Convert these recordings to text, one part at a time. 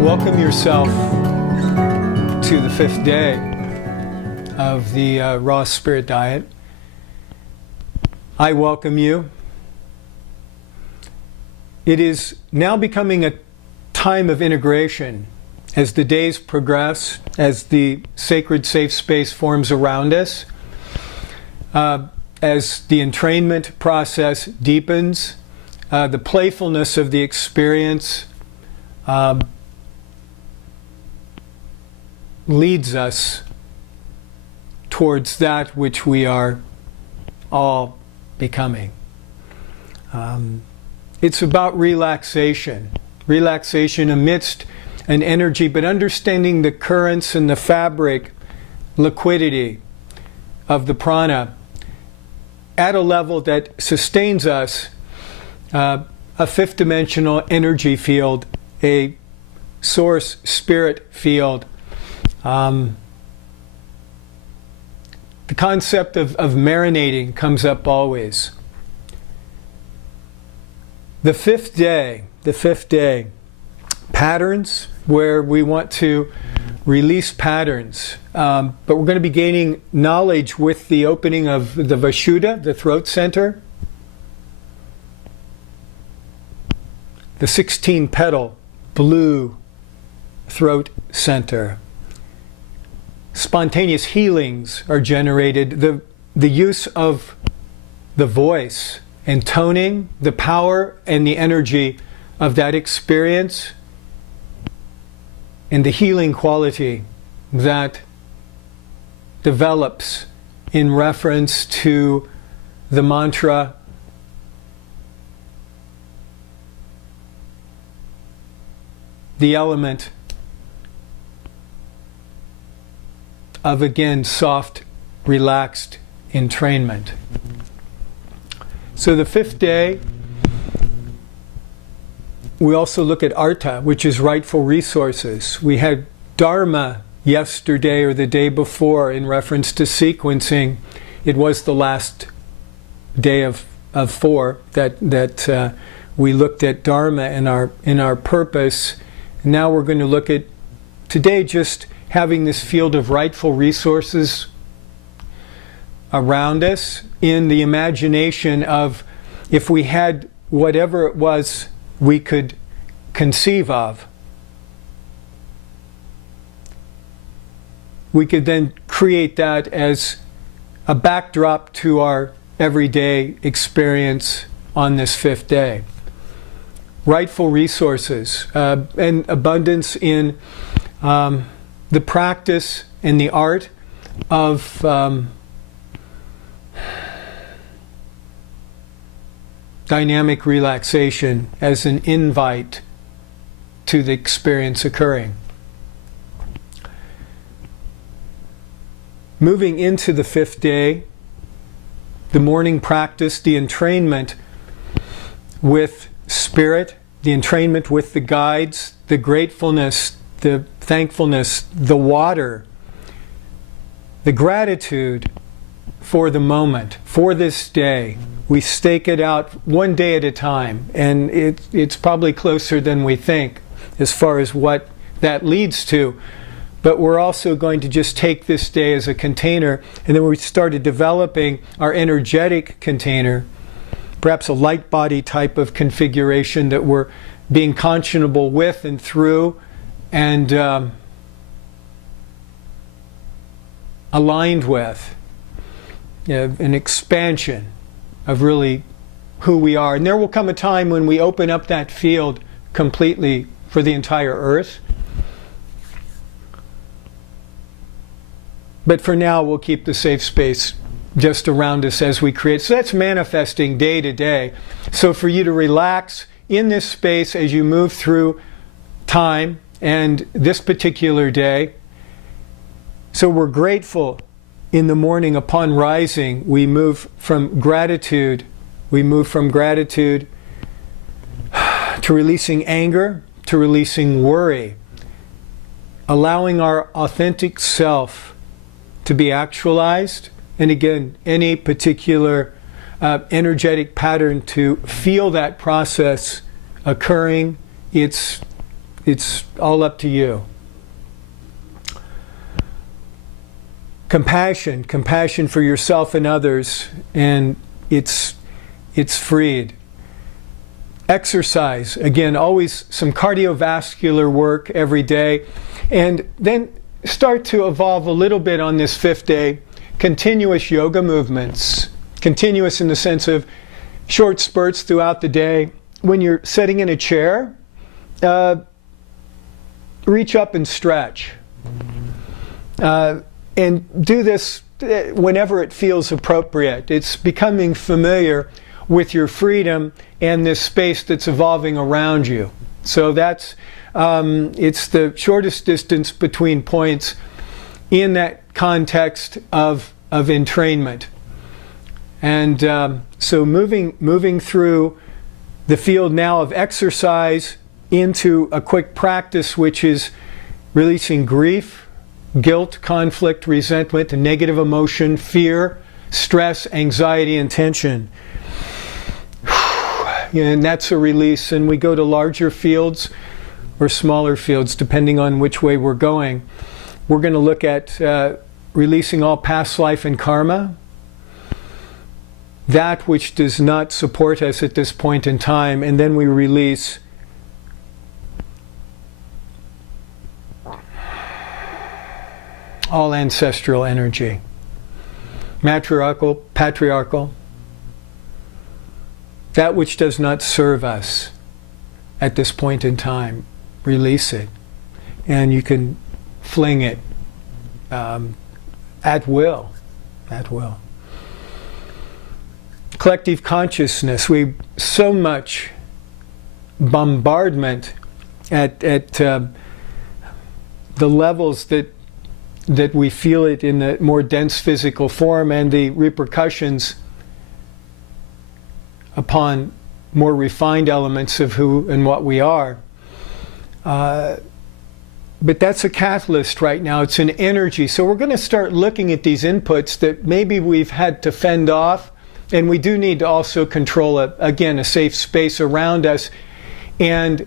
Welcome yourself to the 5th day of the Raw Spirit Diet. I welcome you. It is now becoming a time of integration as the days progress, as the sacred safe space forms around us, as the entrainment process deepens, the playfulness of the experience leads us towards that which we are all becoming. It's about relaxation amidst an energy, but understanding the currents and the fabric, liquidity of the prana at a level that sustains us, a fifth dimensional energy field, a source spirit field. The concept of marinating comes up always. The fifth day, patterns, where we want to release patterns. But we're going to be gaining knowledge with the opening of the Vishuddha, the throat center. The 16-petal blue throat center. Spontaneous healings are generated. The use of the voice and toning, the power and the energy of that experience, and the healing quality that develops in reference to the mantra the element of, again, soft, relaxed entrainment. So the fifth day, we also look at artha, which is rightful resources. We had dharma yesterday or the day before in reference to sequencing. It was the last day of 4 that we looked at dharma in our purpose. Now we're going to look at today just having this field of rightful resources around us in the imagination of if we had whatever it was we could conceive of, we could then create that as a backdrop to our everyday experience on this fifth day. Rightful resources and abundance in the practice and the art of dynamic relaxation as an invite to the experience occurring. Moving into the fifth day, the morning practice, the entrainment with spirit, the entrainment with the guides, the gratefulness, the thankfulness, the water, the gratitude for the moment, for this day. We stake it out one day at a time, and it's probably closer than we think as far as what that leads to. But we're also going to just take this day as a container, and then we started developing our energetic container, perhaps a light body type of configuration that we're being conscionable with and through, and aligned with, an expansion of really who we are. And there will come a time when we open up that field completely for the entire earth. But for now, we'll keep the safe space just around us as we create. So that's manifesting day to day. So for you to relax in this space as you move through time and this particular day. So we're grateful in the morning upon rising. We move from gratitude. To releasing anger, to releasing worry, allowing our authentic self to be actualized, and again, any particular energetic pattern to feel that process occurring. It's it's all up to you. Compassion for yourself and others, and it's freed. Exercise, again, always some cardiovascular work every day, and then start to evolve a little bit on this 5th day. Continuous yoga movements, continuous in the sense of short spurts throughout the day. When you're sitting in a chair, reach up and stretch. And do this whenever it feels appropriate. It's becoming familiar with your freedom and this space that's evolving around you. So that's, it's the shortest distance between points in that context of entrainment. And so moving through the field now of exercise into a quick practice, which is releasing grief, guilt, conflict, resentment, negative emotion, fear, stress, anxiety, and tension. And that's a release. And we go to larger fields or smaller fields, depending on which way we're going. We're going to look at releasing all past life and karma, that which does not support us at this point in time, and then we release all ancestral energy, matriarchal, patriarchal, that which does not serve us at this point in time. Release it, and you can fling it at will. Collective consciousness. We so much bombardment at the levels that we feel it in the more dense physical form, and the repercussions upon more refined elements of who and what we are. But that's a catalyst right now. It's an energy. So we're going to start looking at these inputs that maybe we've had to fend off, and we do need to also control, a safe space around us, and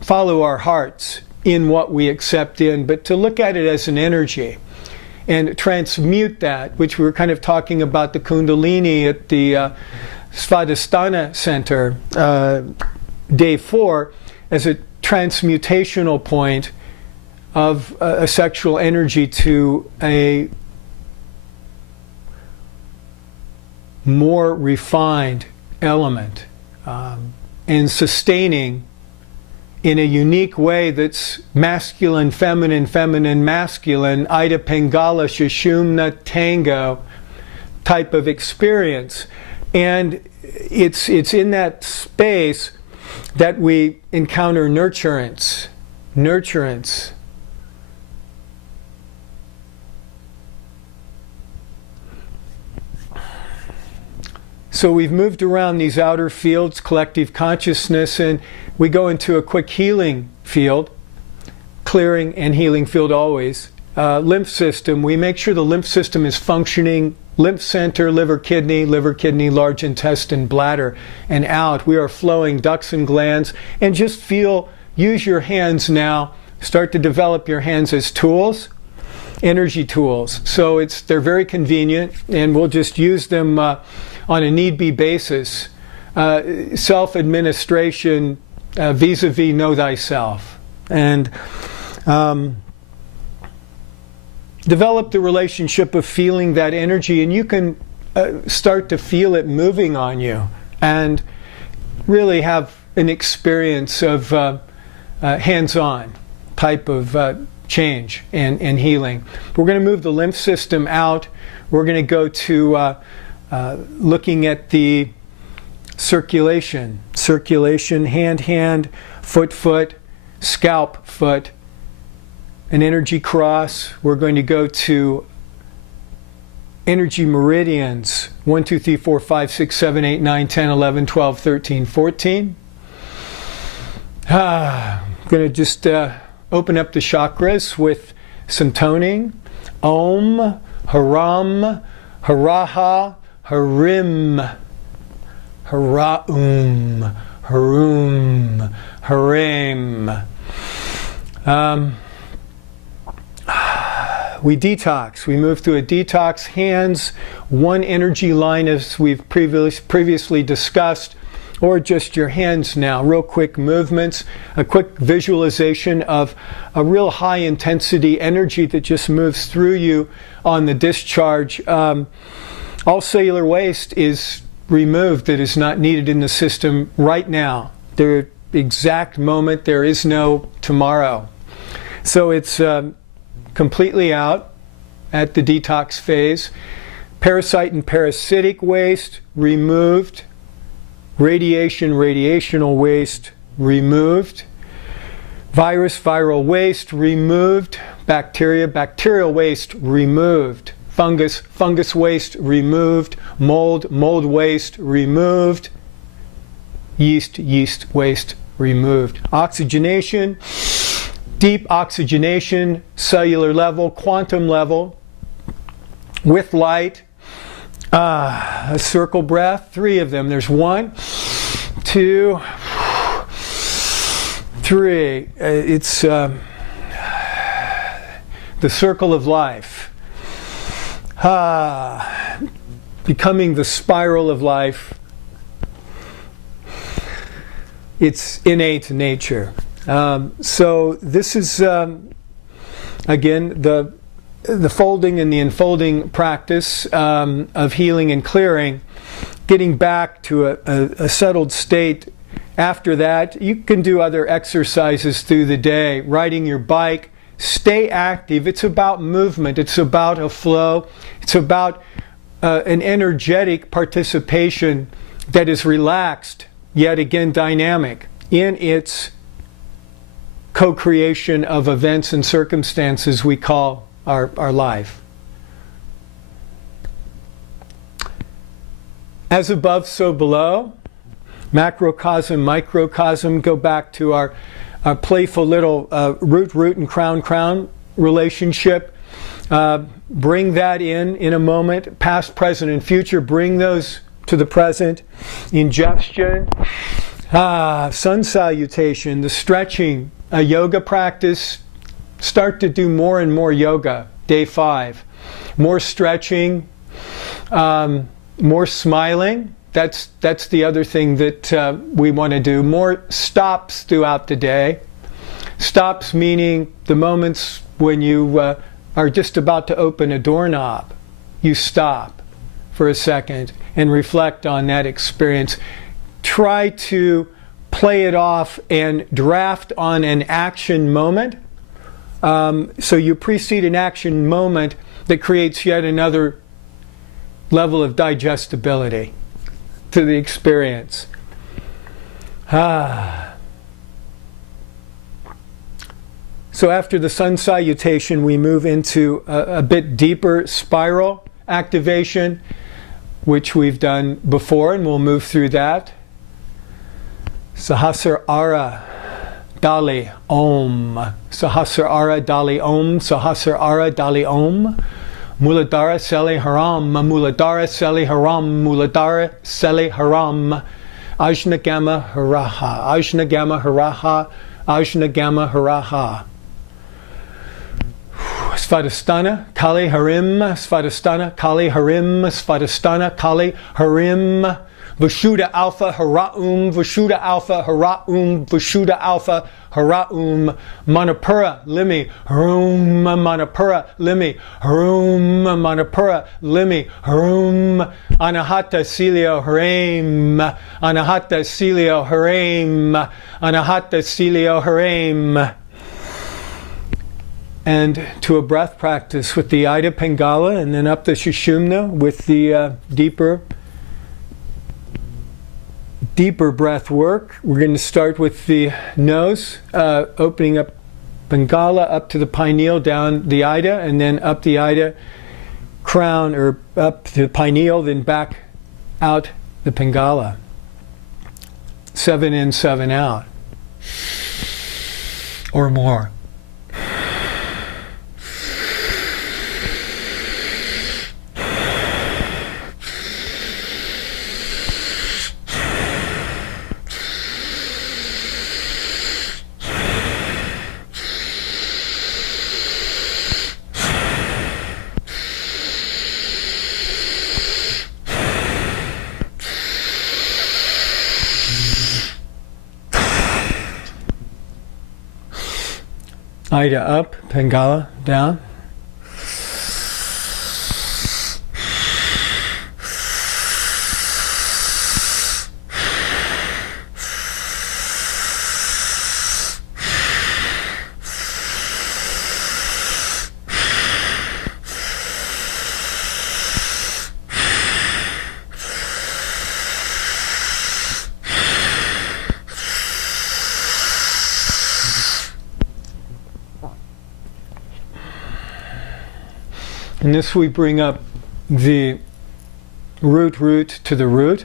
follow our hearts in what we accept in, but to look at it as an energy and transmute that, which we were kind of talking about the Kundalini at the Svadhisthana Center, day 4, as a transmutational point of a sexual energy to a more refined element, and sustaining in a unique way that's masculine, feminine, feminine, masculine, Ida Pingala, Sushumna, Tango type of experience. And it's in that space that we encounter nurturance. So we've moved around these outer fields, collective consciousness, and we go into a quick healing field, clearing and healing field always. Lymph system, we make sure the lymph system is functioning. Lymph center, liver, kidney, large intestine, bladder, and out. We are flowing ducts and glands. And just use your hands now. Start to develop your hands as tools, energy tools. So they're very convenient, and we'll just use them on a need-be basis. Self-administration vis-a-vis know thyself. And develop the relationship of feeling that energy, and you can start to feel it moving on you and really have an experience of hands-on type of change and healing. We're going to move the lymph system out. We're going to go to looking at the circulation, hand, foot, scalp, foot, an energy cross. We're going to go to energy meridians, 1, 2, 3, 4, 5, 6, 7, 8, 9, 10, 11, 12, 13, 14. I'm going to just open up the chakras with some toning. Om, Haram, Haraha, Harim, Haraum, Harum, Harim. We detox. We move through a detox. Hands, one energy line as we've previously discussed, or just your hands now. Real quick movements, a quick visualization of a real high intensity energy that just moves through you on the discharge. All cellular waste is removed that is not needed in the system right now. The exact moment, there is no tomorrow. So it's completely out at the detox phase. Parasite and parasitic waste removed. Radiation, radiational waste removed. Virus, viral waste removed. Bacteria, bacterial waste removed. Fungus, fungus waste removed. Mold, mold waste removed. Yeast, yeast waste removed. Oxygenation, deep oxygenation, cellular level, quantum level, with light. A circle breath, 3 of them. There's 1, 2, 3. It's the circle of life. Becoming the spiral of life. It's innate nature. So this is, again, the folding and the enfolding practice of healing and clearing, getting back to a settled state. After that, you can do other exercises through the day, riding your bike. Stay active. It's about movement. It's about a flow. It's about an energetic participation that is relaxed, yet again dynamic in its co-creation of events and circumstances we call our life. As above, so below. Macrocosm, microcosm. Go back to our playful little root and crown relationship. Bring that in a moment. Past, present, and future. Bring those to the present. Ingestion. Sun salutation. The stretching. A yoga practice. Start to do more and more yoga. Day 5. More stretching. More smiling. That's the other thing that we want to do. More stops throughout the day. Stops meaning the moments when you are just about to open a doorknob. You stop for a second and reflect on that experience. Try to play it off and draft on an action moment. So you precede an action moment that creates yet another level of digestibility to the experience. So after the sun salutation, we move into a bit deeper spiral activation, which we've done before, and we'll move through that. Sahasrara Dali Om. Sahasrara Dali Om. Sahasrara Dali Om. Muladhara Seli Haram. Muladhara Seli Haram. Muladhara Seli Haram. Ajna Gama Haraha. Ajna Gama Haraha. Ajna Gama Haraha. Svadhisthana Kali Harim. Svadhisthana Kali Harim. Svadhisthana Kali Harim. Vashuddha Alpha Haraum. Vashuddha Alpha Haraum. Vashuddha Alpha Haraum. Manapura Limi Harum. Manapura Limi Harum. Manapura Limi Harum. Anahata Celio Harim. Anahata Celio Harim. Anahata Celio Harim. And to a breath practice with the Ida Pingala, and then up the Sushumna with the deeper breath work. We're going to start with the nose, opening up Pingala up to the pineal, down the Ida, and then up the Ida crown, or up to the pineal, then back out the Pingala. 7 in, 7 out. Or more. Ida up, Pingala down. And this we bring up the root to the root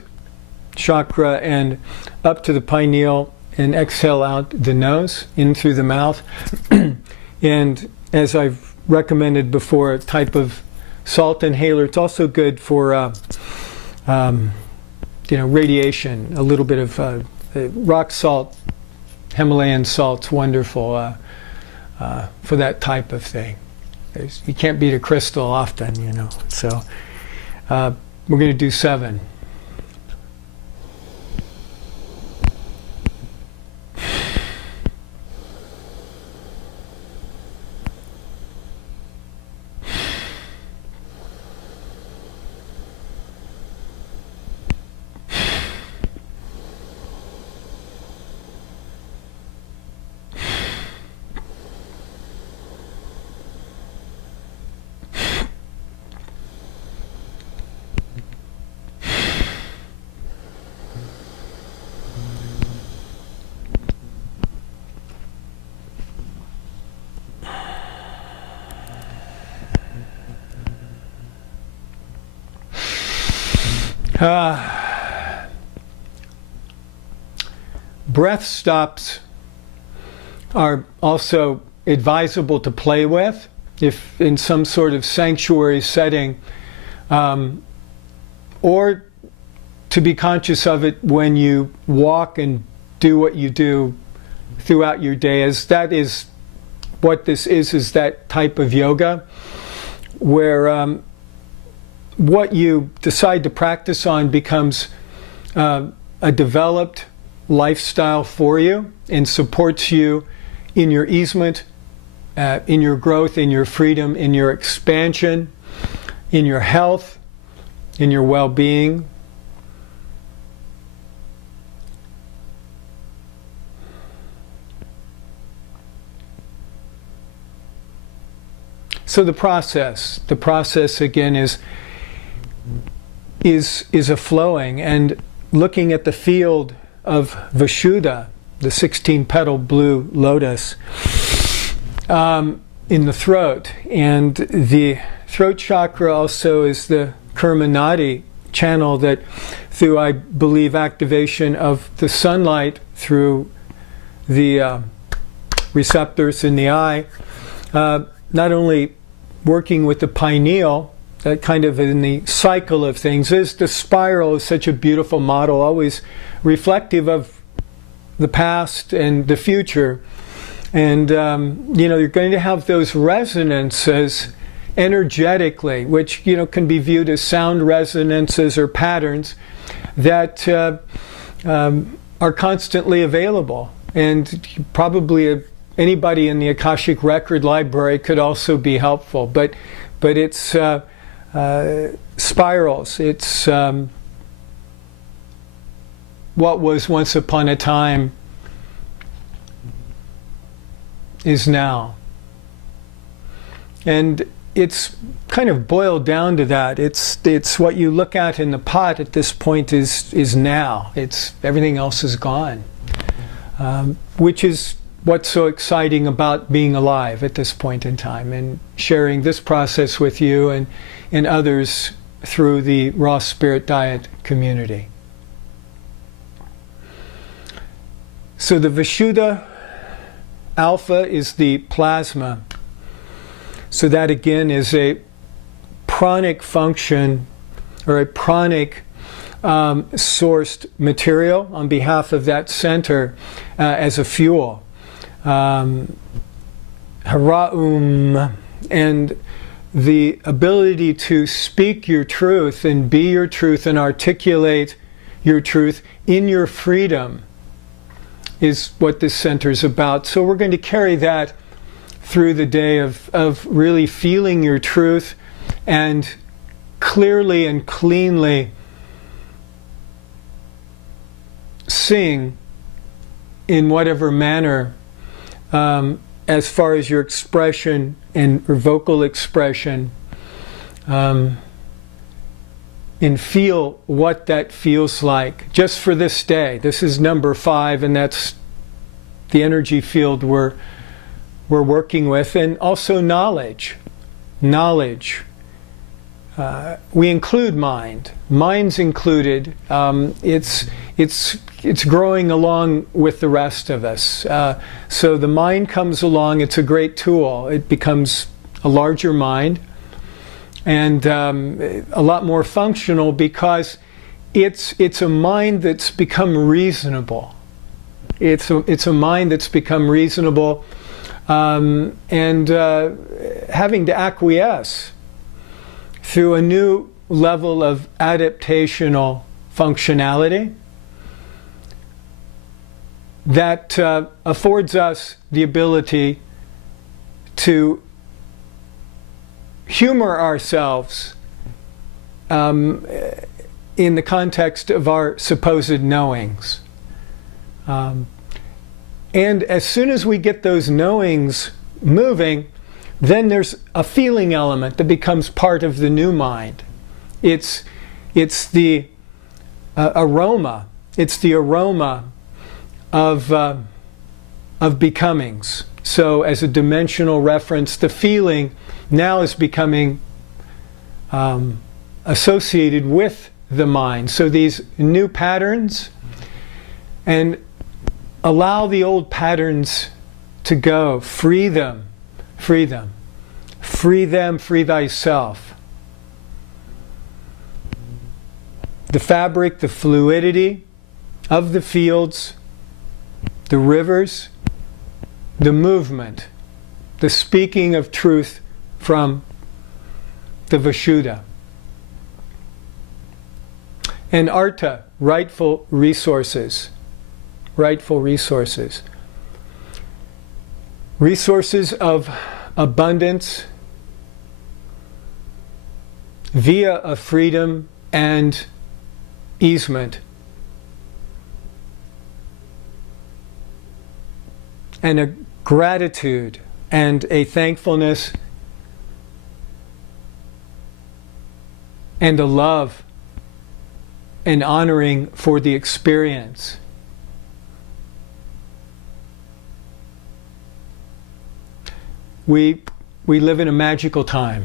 chakra and up to the pineal, and exhale out the nose, in through the mouth. And as I've recommended before, a type of salt inhaler. It's also good for radiation. A little bit of rock salt, Himalayan salt's wonderful for that type of thing. You can't beat a crystal often, So we're going to do 7. Breath stops are also advisable to play with if in some sort of sanctuary setting, or to be conscious of it when you walk and do what you do throughout your day, as that is what this is that type of yoga where what you decide to practice on becomes a developed lifestyle for you and supports you in your easement, in your growth, in your freedom, in your expansion, in your health, in your well-being. So the process again is a flowing and looking at the field of Vishuddha, the 16-petal blue lotus, in the throat. And the throat chakra also is the Kurma Nadi channel that, through, I believe, activation of the sunlight through the receptors in the eye, not only working with the pineal, that kind of in the cycle of things, is the spiral is such a beautiful model, always reflective of the past and the future. And you're going to have those resonances energetically, which can be viewed as sound resonances or patterns that are constantly available. And probably anybody in the Akashic Record Library could also be helpful. But it's spirals. It's what was once upon a time is now. And it's kind of boiled down to that. It's what you look at in the pot at this point is now. It's everything else is gone, which is what's so exciting about being alive at this point in time and sharing this process with you and others through the Raw Spirit Diet community. So the Vishuddha alpha is the plasma. So that again is a pranic function or a pranic sourced material on behalf of that center as a fuel. Haraum, and the ability to speak your truth and be your truth and articulate your truth in your freedom is what this center is about. So we're going to carry that through the day of really feeling your truth and clearly and cleanly sing in whatever manner, as far as your expression and your vocal expression, and feel what that feels like just for this day. This is number 5, and that's the energy field we're working with. And also knowledge. We include mind. Mind's included. It's growing along with the rest of us. So the mind comes along. It's a great tool. It becomes a larger mind and a lot more functional because it's a mind that's become reasonable. It's a mind that's become reasonable and having to acquiesce through a new level of adaptational functionality that affords us the ability to humor ourselves in the context of our supposed knowings. And as soon as we get those knowings moving, then there's a feeling element that becomes part of the new mind. It's the aroma. It's the aroma of becomings. So as a dimensional reference, the feeling now is becoming associated with the mind. So these new patterns, and allow the old patterns to go. Free them. Free them. Free them, free thyself. The fabric, the fluidity of the fields, the rivers, the movement, the speaking of truth from the Vishuddha. And artha, rightful resources. Rightful resources. Resources of abundance via a freedom and easement. And a gratitude and a thankfulness and a love and honoring for the experience. We live in a magical time.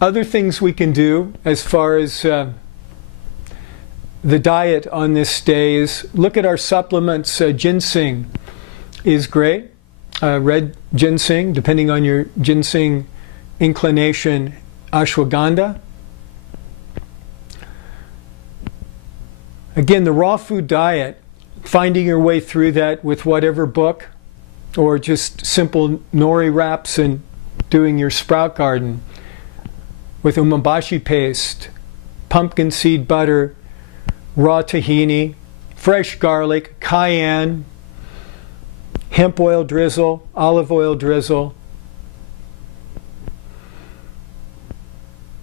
Other things we can do as far as the diet on this day is look at our supplements. Ginseng is great. Red ginseng, depending on your ginseng inclination, ashwagandha. Again, the raw food diet, finding your way through that with whatever book or just simple nori wraps and doing your sprout garden with umeboshi paste, pumpkin seed butter, raw tahini, fresh garlic, cayenne, hemp oil drizzle, olive oil drizzle.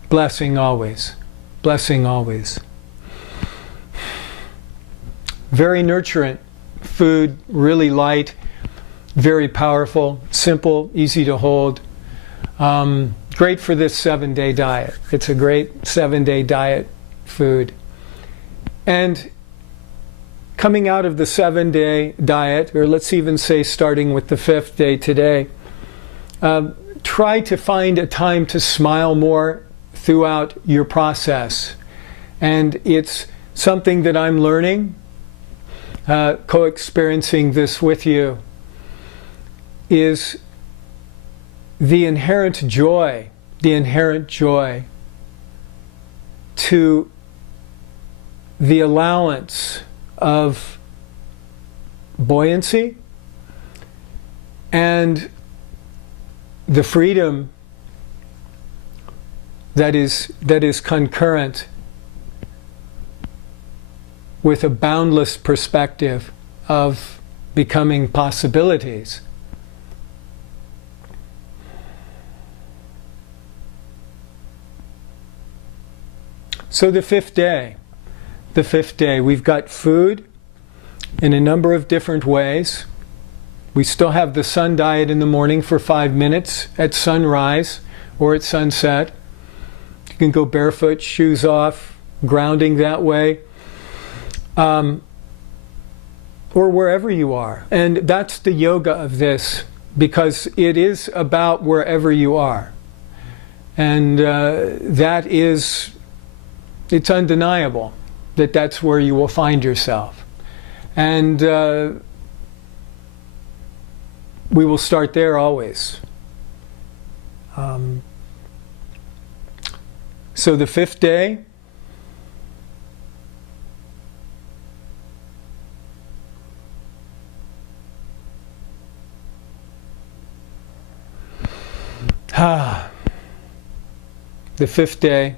Blessing always. Blessing always. Very nurturant food, really light, very powerful, simple, easy to hold. Great for this 7-day diet. It's a great 7-day diet food. And coming out of the 7-day diet, or let's even say starting with the 5th day today, try to find a time to smile more throughout your process. And it's something that I'm learning, co-experiencing this with you, is the inherent joy to the allowance of buoyancy and the freedom that is concurrent with a boundless perspective of becoming possibilities. So the fifth day, we've got food in a number of different ways. We still have the sun diet in the morning for 5 minutes at sunrise or at sunset. You can go barefoot, shoes off, grounding that way, or wherever you are. And that's the yoga of this, because it is about wherever you are. And that is, it's undeniable that that's where you will find yourself. And we will start there always. So the fifth day, the fifth day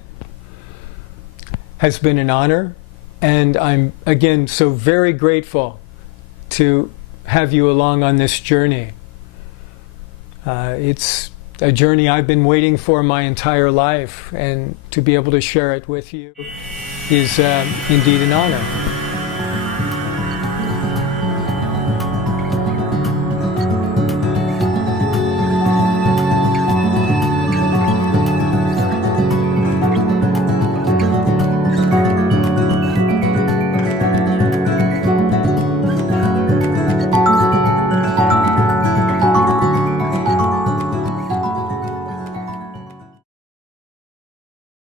has been an honor, and I'm again so very grateful to have you along on this journey. It's a journey I've been waiting for my entire life, and to be able to share it with you is indeed an honor.